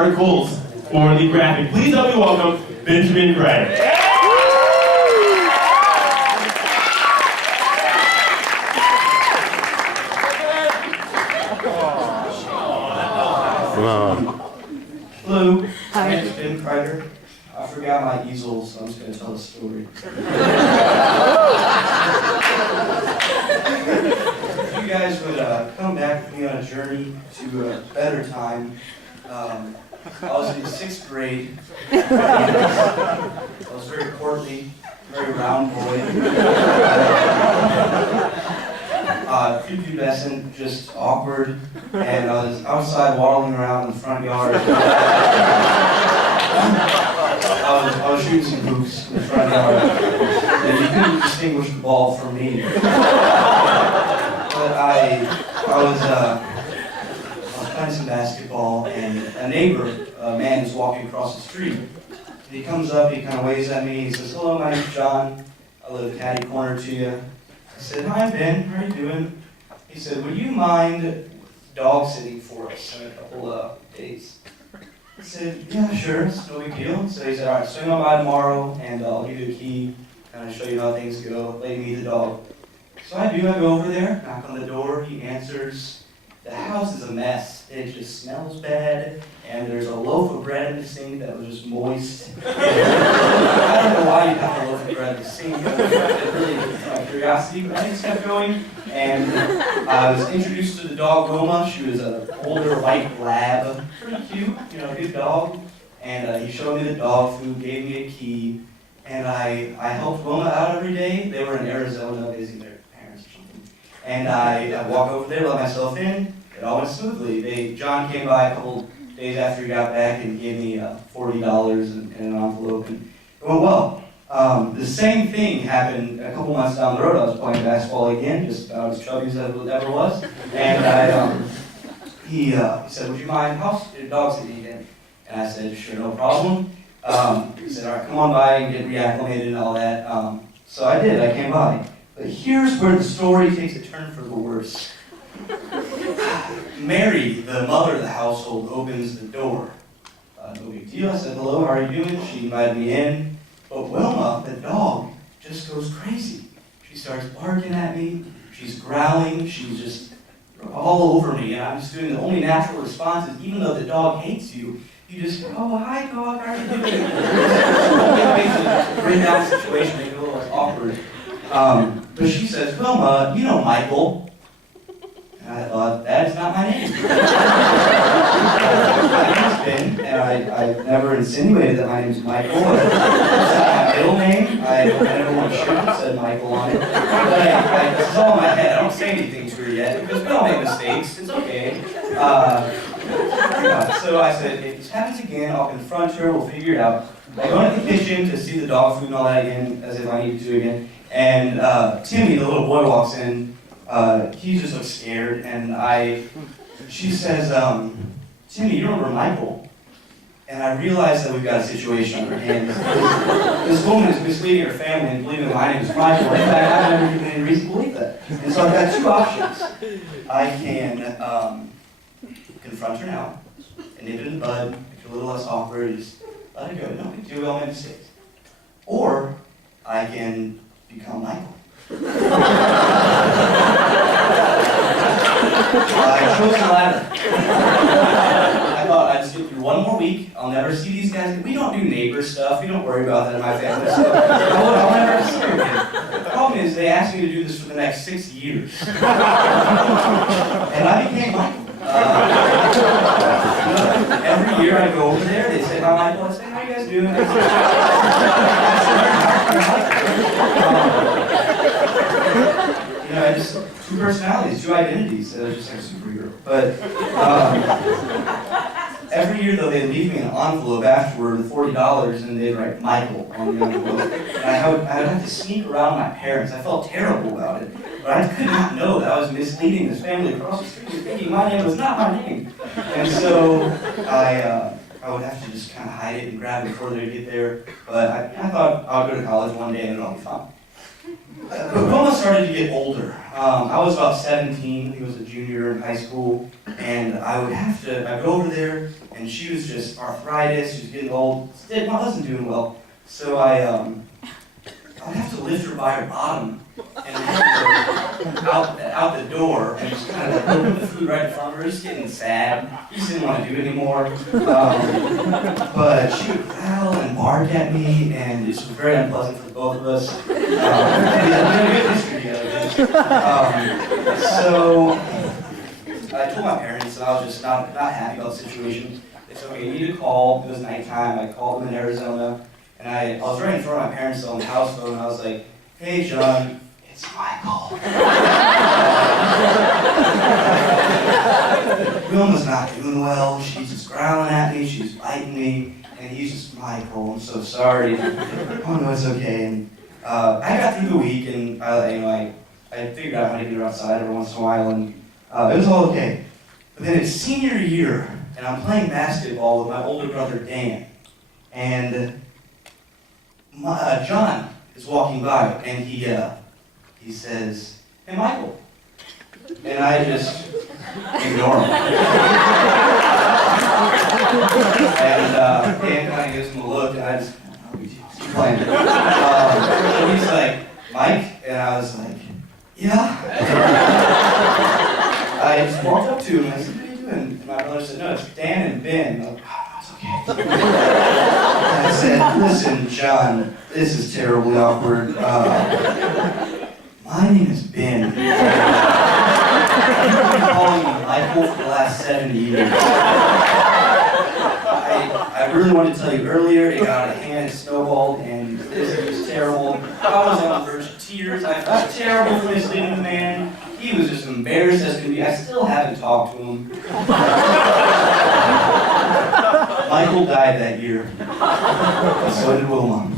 articles for the graphic. Please help me welcome Benjamin Kryder. Hello, my name is Ben Kryder. I forgot my easel, so I'm just going to tell a story. If you guys would come back with me on a journey to a better time, I was in the 6th grade. I was very portly, very round boy. Prepubescent, just awkward, and I was outside waddling around in the front yard. I was shooting some hoops in the front yard, and you couldn't distinguish the ball from me. But I was playing some basketball, and a neighbor, a man, is walking across the street. And he comes up, he kind of waves at me, he says, "Hello, my name's John. I live catty corner to you." I said, "Hi, Ben, how are you doing?" He said, "Would you mind dog sitting for us in a couple of days?" I said, "Yeah, sure, it's no big deal." So he said, "All right, swing on by tomorrow, and I'll give you a key, kind of show you how things go, let you meet the dog." So I do, I go over there, knock on the door, he answers. The house is a mess. It just smells bad, and there's a loaf of bread in the sink that was just moist. I don't know why you have a loaf of bread in the sink. It really piqued my curiosity, but I just kept going, and I was introduced to the dog Wilma. She was an older white lab, pretty cute, good dog. And he showed me the dog food, gave me a key, and I helped Wilma out every day. They were in Arizona visiting their parents or something. And I walk over there, let myself in. It all went smoothly. John came by a couple days after he got back and gave me $40 in an envelope, and it went well. The same thing happened a couple months down the road. I was playing basketball again, just about as chubby as I ever was, and he said, "Would you mind dog sitting again?" And I said, "Sure, no problem." He said, "All right, come on by and get reacclimated and all that." So I did. I came by. But here's where the story takes a turn for the worse. Mary, the mother of the household, opens the door. No big deal. I said, "Hello, how are you doing?" She invited me in. But Wilma, the dog, just goes crazy. She starts barking at me. She's growling. She's just all over me. And I'm just doing the only natural response is, even though the dog hates you, you just go, "Oh, hi, dog, how are you doing?" It bring down the situation, make it a little less awkward. But she says, "Wilma, you know Michael." I thought, that is not my name. My name is Ben, and I never insinuated that my name is Michael. It's not my middle name. I never want a shirt that said Michael on it. But this is all in my head. I don't say anything to her yet, because we all make mistakes. It's okay. So I said, if this happens again, I'll confront her. We'll figure it out. I go into the kitchen to see the dog food and all that again, as if I need to again. And Timmy, the little boy, walks in. He just looks scared, and she says, "Timmy, you remember Michael?" And I realize that we've got a situation on our hands. This woman is misleading her family and believing my name is Michael. In fact, I've never given any reason to believe that. And so I've got two options. I can confront her now, and nip it in the bud, make it a little less awkward, just let it go. No big deal, we all make mistakes. Or I can become Michael. I chose the latter. I thought I'd just get through one more week. I'll never see these guys. We don't do neighbor stuff. We don't worry about that in my family. So I'll never see them again. The problem is they asked me to do this for the next 6 years. And I became Michael. Every year I go over there, they say, "Hi, Michael." I say, "How you guys doing?" I just two personalities, two identities, just like a superhero. But every year, though, they leave me an envelope afterward with $40, and they'd write Michael on the envelope. And I would have to sneak around my parents. I felt terrible about it, but I could not know that I was misleading this family across the street, thinking my name was not my name. And so I would have to just kind of hide it and grab it before they'd get there. But I thought I'll go to college one day and it'll all be fine. But Wilma started to get older. I was about 17, he was a junior in high school, and I'd go over there, and she was just arthritis, she was getting old, wasn't doing well. So I would have to lift her by her bottom and help her out the door, and just kind of like open the food right in front of her, just getting sad. She just didn't want to do it anymore. But she would growl and bark at me, and it was very unpleasant for the both of us. We had a good history together. So I told my parents that I was just not happy about the situation. They said, okay, you need to call. It was nighttime. I called them in Arizona. And I was right in front of my parents on the house phone, and I was like, hey, John, it's Michael. Wilma's not doing well. She's just growling at me. She's biting me. And he's just, Michael, I'm so sorry. Oh, no, it's okay. And I got through the week, and I figured out how to get her outside every once in a while, and it was all okay. But then it's senior year, and I'm playing basketball with my older brother, Dan. And John is walking by, and he says, hey, Michael. And I just ignore him. And Dan kind of gives him a look, and I just keep playing. So he's like, Mike? And I was like, yeah. I just walked up to him, and I said, what are you doing? And my brother said, no, it's Dan and Ben. I'm like, it's okay. I said, listen, John, this is terribly awkward. My name is Ben. You've been calling me Michael for the last 7 years. I really wanted to tell you earlier, it got out of hand, it snowballed, and this was terrible. I was on the verge of tears. I felt terrible for misleading the man. He was just embarrassed as could be. I still haven't talked to him. Michael died that year. So did Wilma.